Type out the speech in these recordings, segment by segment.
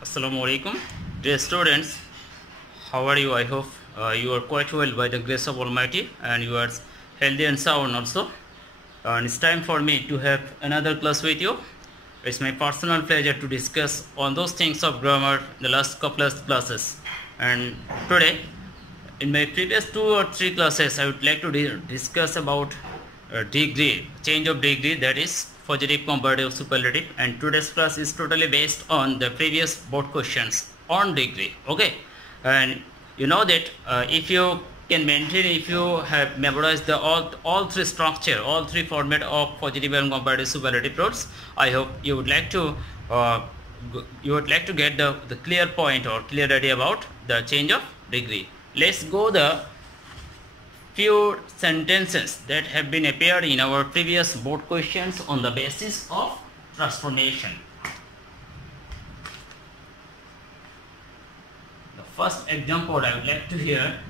Assalamualaikum, dear students. How are you? I hope you are quite well by the grace of Almighty, and you are healthy and sound also. And it's time for me to have another class with you. It's my personal pleasure to discuss on those things of grammar in the last couple of classes. And today, in my previous 2 or 3 classes, I would like to discuss about degree, change of degree, that is positive, comparative, superlative, and today's class is totally based on the previous board questions on degree. Okay, and you know that if you can maintain, if you have memorized the all three structure, all three format of positive and comparative superlative verbs, I hope you would like to get the clear point or clear idea about the change of degree. Let's go the few sentences that have been appeared in our previous board questions on the basis of transformation. The first example I would like to hear.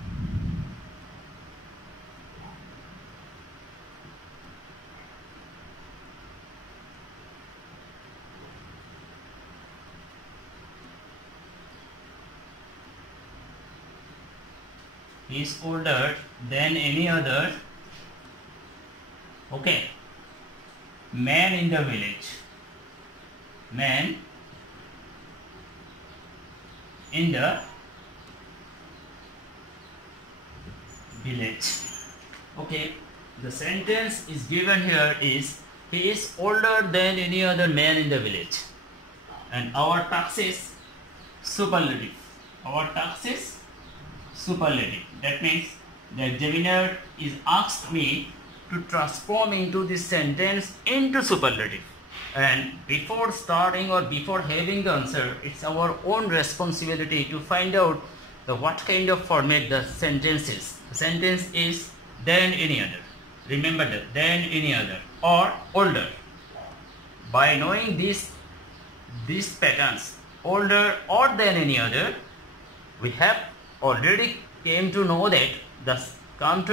He is older than any other, okay, man in the village. Man in the village. Okay, the sentence is given here is he is older than any other man in the village, and our task is superlative. Our task is superlative. That means the examiner is asked me to transform into this sentence into superlative, and before starting or before having the answer, it's our own responsibility to find out the what kind of format the sentence is. The sentence is than any other. Remember that, than any other or older. By knowing these patterns, older or than any other, we have already come to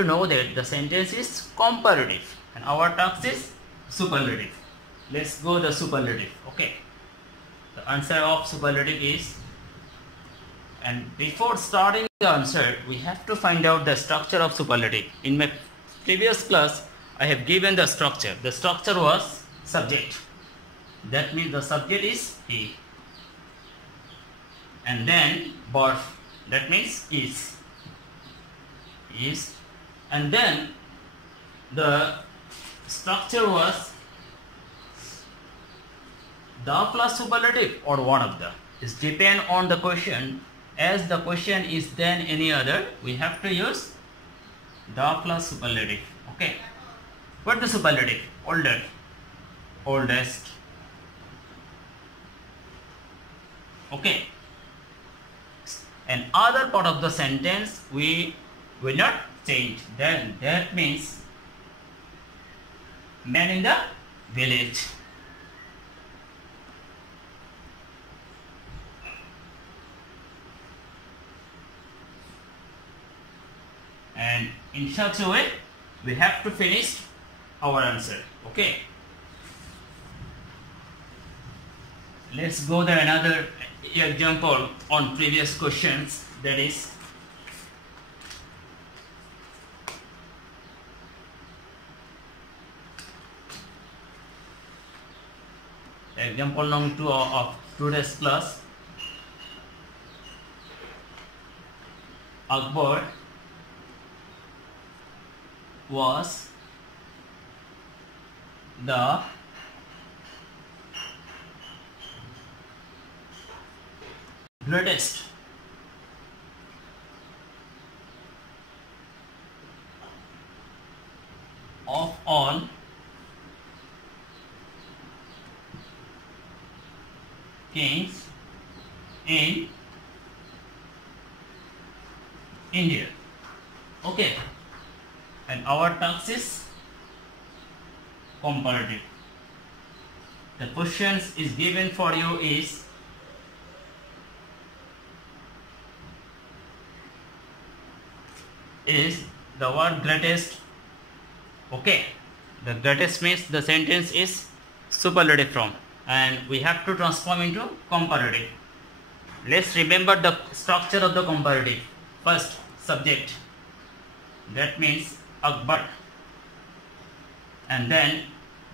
know that the sentence is comparative and our task is superlative. Let's go the superlative. Okay, the answer of superlative is, and before starting the answer we have to find out the structure of superlative. In my previous class I have given the structure. The structure was subject. That means the subject is he, and then verb. That means is, and then the structure was the plus superlative or one of the. It depends on the question. As the question is than any other, we have to use the plus superlative. Okay, what the superlative? Older, oldest. Okay, and other part of the sentence we will not change. Then that means man in the village. And in such a way we have to finish our answer. Okay, let's go to another example on previous questions. That is example number 2 of today's class. Akbar was the greatest of all kings in India. Okay, and our task is comparative. The questions is given for you is the word greatest. Okay, the greatest means the sentence is superlative form, and we have to transform into comparative. Let's remember the structure of the comparative. First, subject. That means Akbar. And then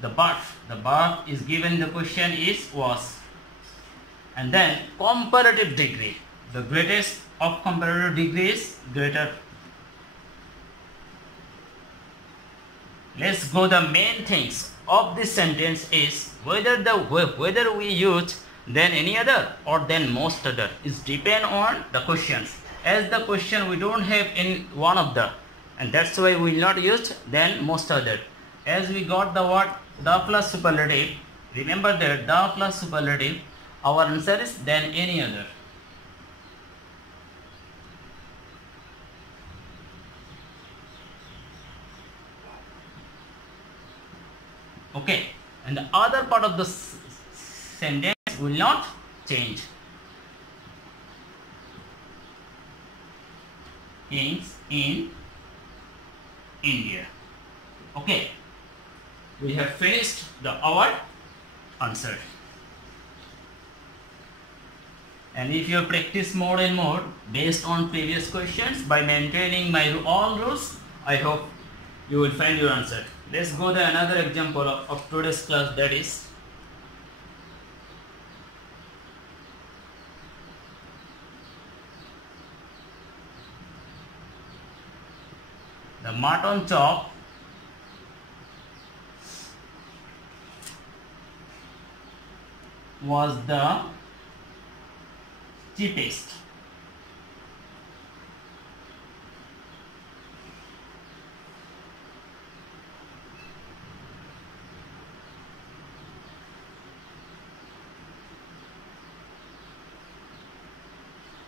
the birth. The birth is given, the question is was. And then comparative degree. The greatest of comparative degree is greater. Let's go. The main things of this sentence is whether we use then any other or then most other is depend on the questions. As the question we don't have in one of the, and that's why we will not use then most other. As we got the word the plus superlative, remember that the plus superlative, our answer is then any other. Okay, and the other part of the sentence will not change. Kings in India. Okay, we have finished our answer. And if you practice more and more based on previous questions by maintaining all rules, I hope you will find your answer. Let's go to another example of today's class, that is the mutton chop was the cheapest.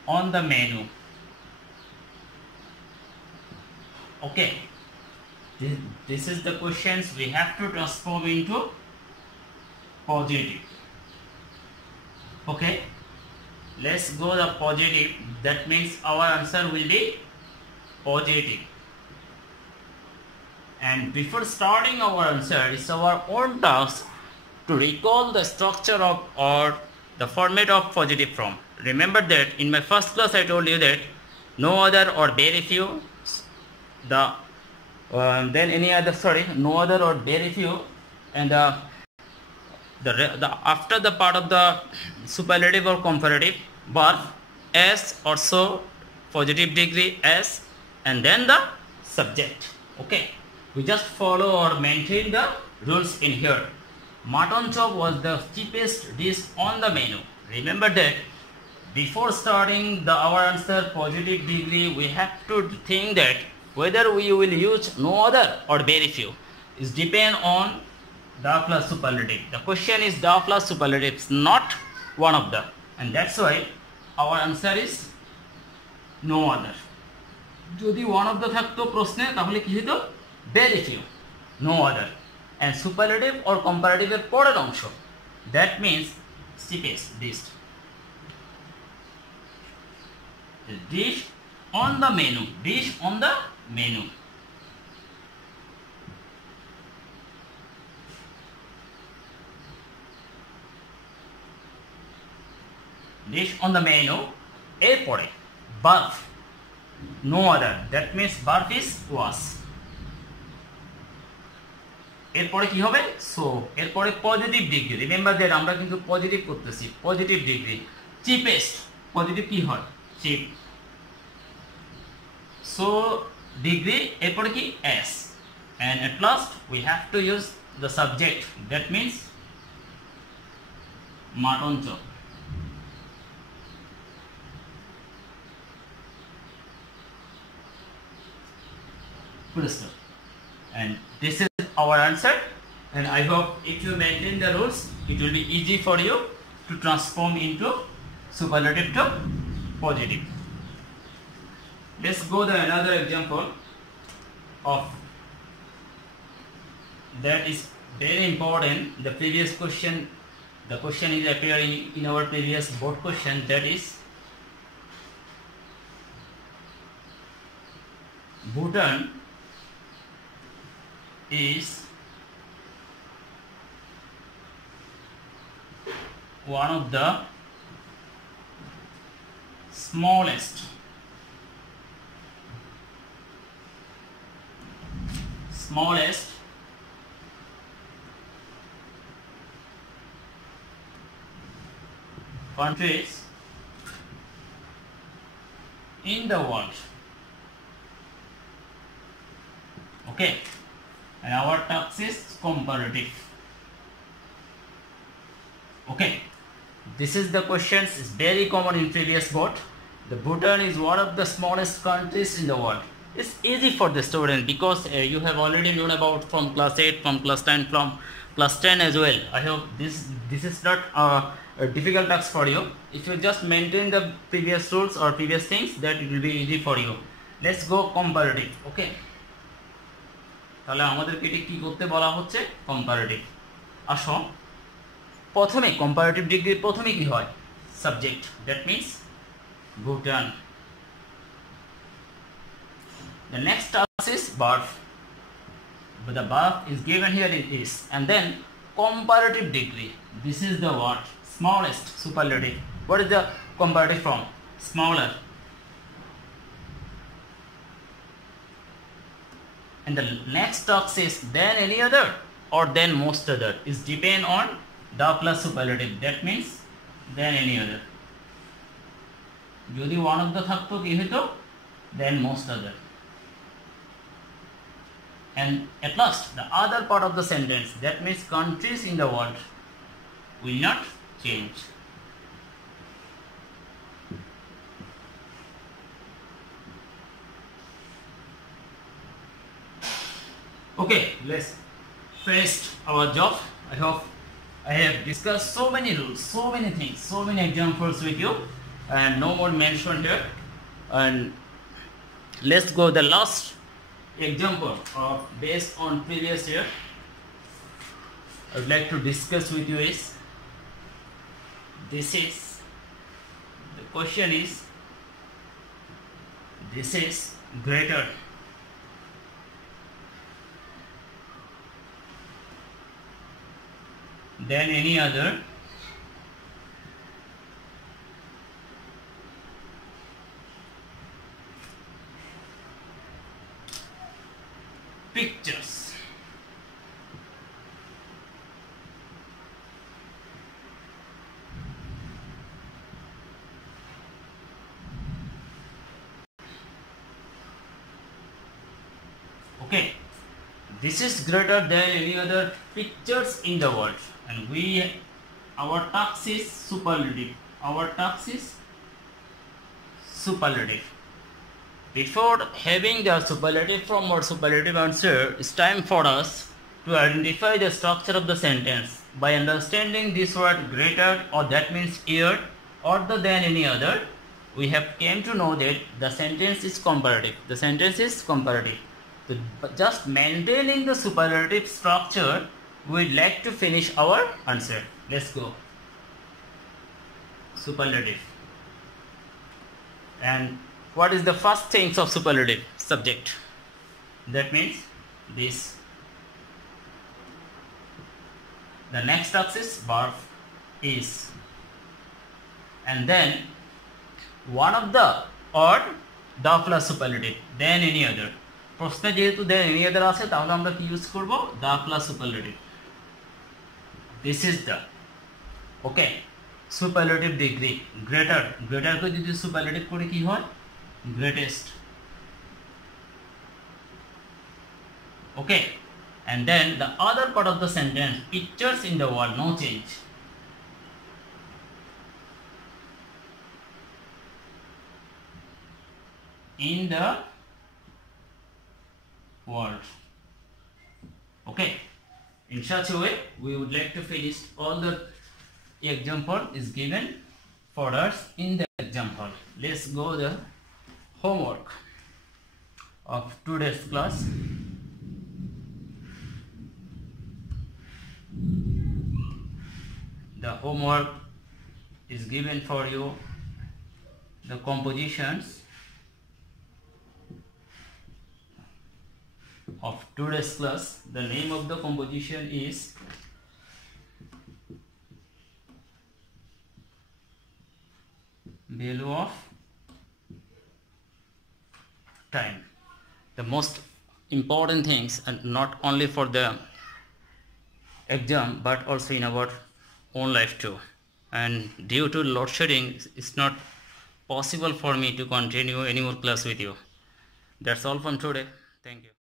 On the menu. Okay, this is the questions we have to transform into positive. Okay, let's go the positive. That means our answer will be positive. And before starting our answer, it's our own task to recall the structure of or the format of positive form. Remember that in my first class I told you that no other or very few, no other or very few, and after the part of the superlative or comparative, verb as or so, positive degree as, and then the subject. Okay, we just follow or maintain the rules in here. Mutton chop was the cheapest dish on the menu. Remember that before starting our answer positive degree, we have to think that whether we will use no other or very few is depend on the plus superlative. The question is the plus superlatives, not one of the, and that's why our answer is no other. Jodi one of the thakto proshne tahole ki hoto very few, no other, and superlative or comparative er porer ongsho, that means cheapest dish. Dish on the menu. Dish on the menu. Dish on the menu. A pore. Verb. No other. That means verb is was. এরপরে কি হবে? So এরপরে positive degree. Remember that আমরা কিন্তু positive করতেছি। Positive degree. Cheapest. Positive কি হয়? Chip. So degree এরপরে কি? S. And at last we have to use the subject. That means mutton chop. Full stop. And this is our answer, and I hope if you maintain the rules it will be easy for you to transform into superlative to positive. Let's go to another example of that is very important. The previous question, the question is appearing in our previous board question, that is Bhutan is one of the smallest, smallest countries in the world. Okay, and our task is comparative. Okay, this is the questions, is very common in previous board. The Bhutan is one of the smallest countries in the world. It's easy for the student because you have already known about from class 8, from class 9, from class 10 as well. I hope this is not a difficult task for you. If you just maintain the previous rules or previous things, that it will be easy for you. Let's go comparative. Okay, তাহলে আমাদেরকে এটি কি করতে বলা হচ্ছে? Comparative. আসো প্রথমে comparative ডিগ্রির প্রথমে কি হয়? Subject, that means Bhutan. The next task is verb, but the verb is given here it is, and then comparative degree. This is the word smallest, superlative. What is the comparative from? Smaller. And the next task is then any other or then most other. Is depend on the plus superlative. That means then any other. যদি one of the থাকতো কি হতো? Then most other. And at last the other part of the sentence, that means countries in the world will not change. Okay, let's finish our job. I hope I have discussed so many rules, so many things, so many examples with you, and no more mentioned here. And let's go the last example based on previous year. I would like to discuss with you is this is the question is this is greater than any other pictures. Okay, this is greater than any other pictures in the world, and our task is superlative. Our task is superlative. Before having the superlative form or superlative answer, it's time for us to identify the structure of the sentence. By understanding this word greater, or that means here, or than any other, we have came to know that the sentence is comparative. The sentence is comparative. So just maintaining the superlative structure, we'd like to finish our answer. Let's go. Superlative. And what is the first things of superlative? Subject. That means this. The next task is verb is. And then one of the or the plus superlative, then any other. প্রশ্নে যেহেতু then any other আছে তাহলে আমরা কি use করব? the plus superlative. This is the okay superlative degree. Greater কে যদি superlative করে কি হয়? Greatest. Okay, and then the other part of the sentence, pictures in the world, no change. In the world. Okay, in such a way we would like to finish all the example is given for us in the example. Let's go the homework of today's class. The homework is given for you the compositions of today's class. The name of the composition is value of time. The most important things, and not only for the exam but also in our own life too. And due to load shedding, it's not possible for me to continue any more class with you. That's all from today. Thank you.